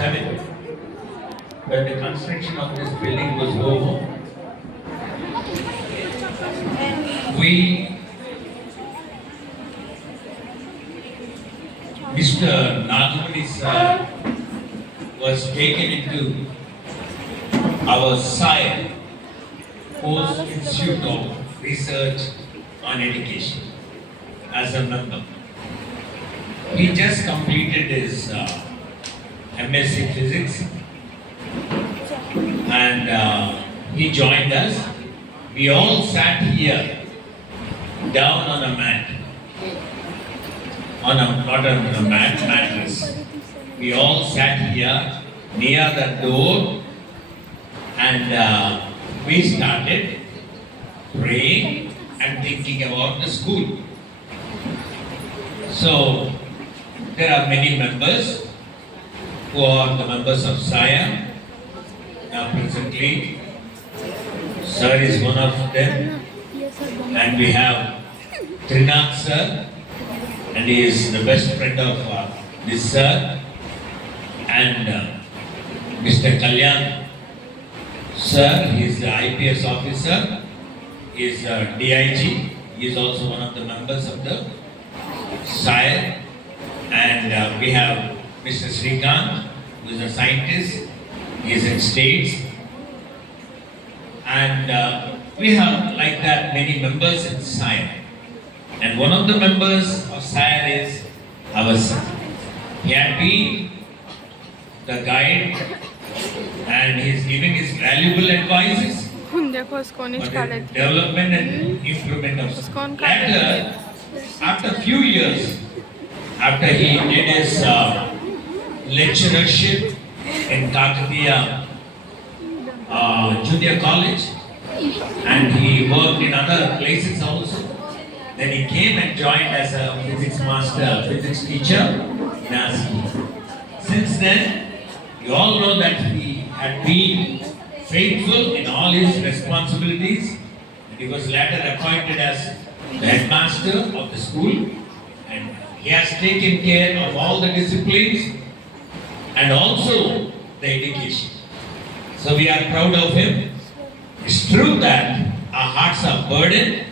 2007, when the construction of this building was over, we, Mr. Nagumani sir, was taken into our SIRE, Post Institute of Research on Education, as a member. He just completed his MSc Physics and he joined us. We all sat here down on a mat, not on a mattress. We all sat here near the door and we started praying and thinking about the school. So there are many members who are the members of SIRE. Now presently, sir is one of them, and we have Trinath sir, and he is the best friend of this sir, and Mr. Kalyan sir, he is the IPS officer, he is DIG, he is also one of the members of the SIRE, and we have Mr. Srikanth, who is a scientist, he is in States, and we have like that many members in SIRE. And one of the members of SIRE is our son. He had been the guide and he is giving his valuable advices for the development and improvement of school. Later, after few years, after he did his lecturership in Kakatiya Junior College, and he worked in other places also. Then he came and joined as a physics master, physics teacher in ASCII. Since then, you all know that he had been faithful in all his responsibilities, and he was later appointed as the headmaster of the school, and he has taken care of all the disciplines and also the education. So we are proud of him. It's true that our hearts are burdened.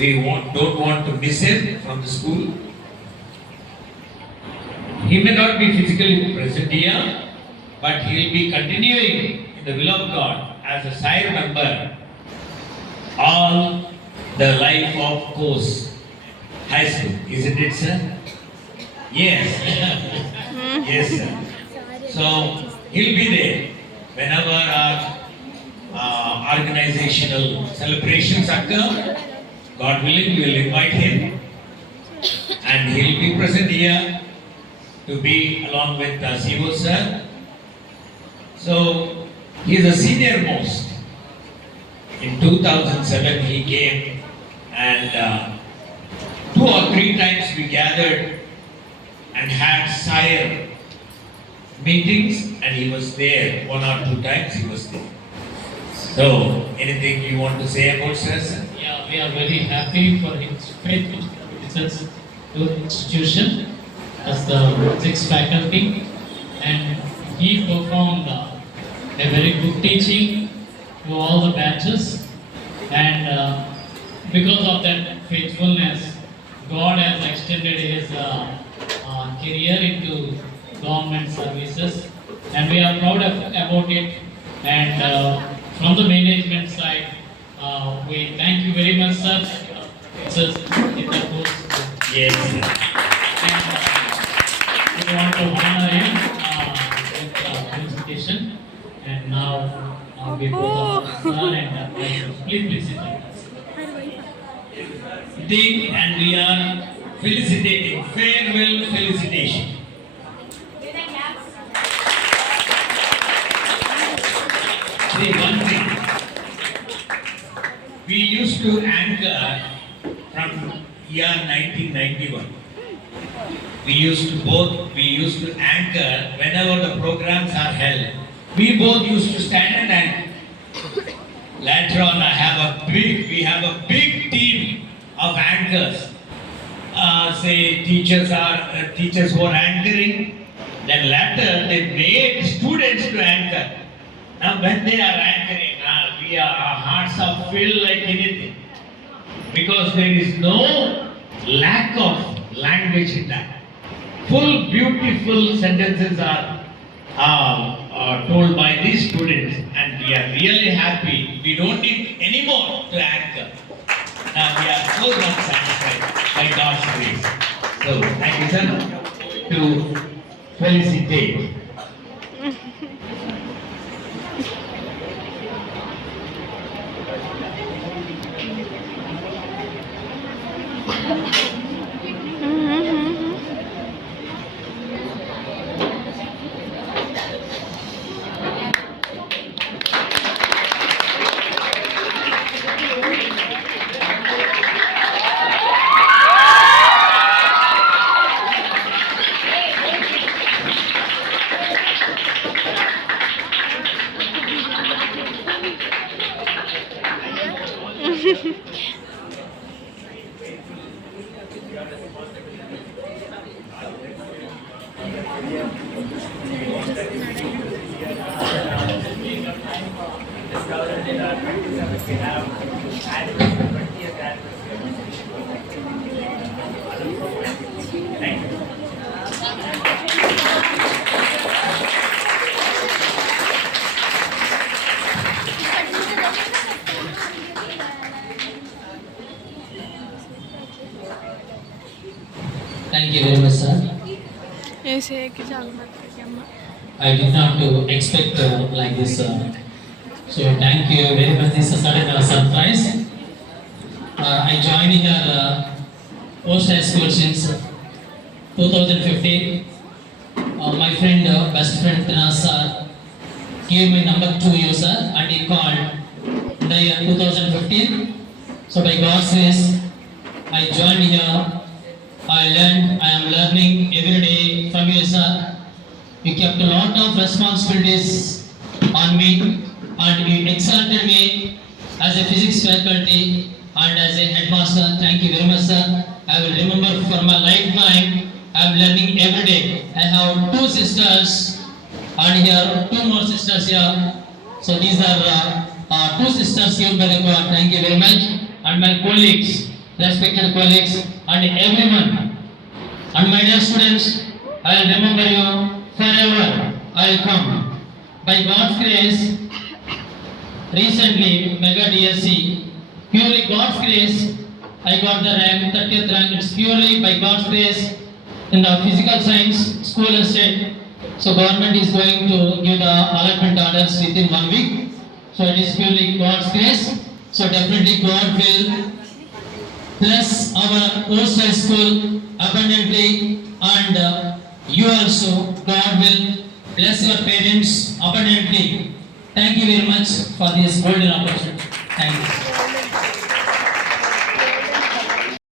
We don't want to miss him from the school. He may not be physically present here, but he will be continuing in the will of God as a SIRE member all the life of course high school. Isn't it, sir? Yes. Yes, sir. So he'll be there whenever our organizational celebrations occur. God willing, we will invite him and he'll be present here to be along with CO sir. So he is a senior most. In 2007 he came and 2 or 3 times we gathered and had SIRE meetings and he was there. 1 or 2 times he was there. So anything you want to say about sir? Yeah, we are very happy for his faith to the institution as the physics faculty, and he performed a very good teaching to all the batches, and because of that faithfulness, God has extended his career into government services, and we are proud about it. And from the management side, we thank you very much, sir. In the post. Yes. And we want to honor him with presentation. And now we go to sir and please sit with us. And we are felicitating, farewell felicitation. See, one thing. We used to anchor from year 1991. We used to anchor whenever the programs are held. We both used to stand and anchor. Later on, we have a big team of anchors. Say teachers who are anchoring, Then later they made students to anchor. Now when they are anchoring, our hearts are filled like anything. Because there is no lack of language in that. Full beautiful sentences are told by these students, and we are really happy. We don't need any more to anchor. Now we are so much satisfied by God's grace. So thank you, sir, to felicitate. Thank you very much, sir. ऐसे है कि जाग मत करिए अम्मा। I did not expect like this. So thank you very much. This is sudden surprise. I joined here post high school since 2015. My friend, best friend Trinas sir, gave my number to you, sir, and he called in the year 2015. So by God's grace, I joined here. I learned. I am learning every day from you, sir. You kept a lot of responsibilities on me, and you exalted me as a physics faculty and as a headmaster. Thank you very much, sir. I will remember for my lifetime. I am learning every day. I have two sisters, and here two more sisters here. So these are two sisters given by the God. Thank you very much, and my colleagues, respected colleagues, and everyone, and my dear students. I will remember you forever. I will come. By God's grace, recently, Mega DSC, purely God's grace, I got the rank, 30th rank. It's purely by God's grace in the physical science school estate. So government is going to give the allotment orders within 1 week. So it is purely God's grace. So definitely God will bless our post high school abundantly, and you also, God will bless your parents abundantly. Thank you very much for this golden opportunity. Thank you.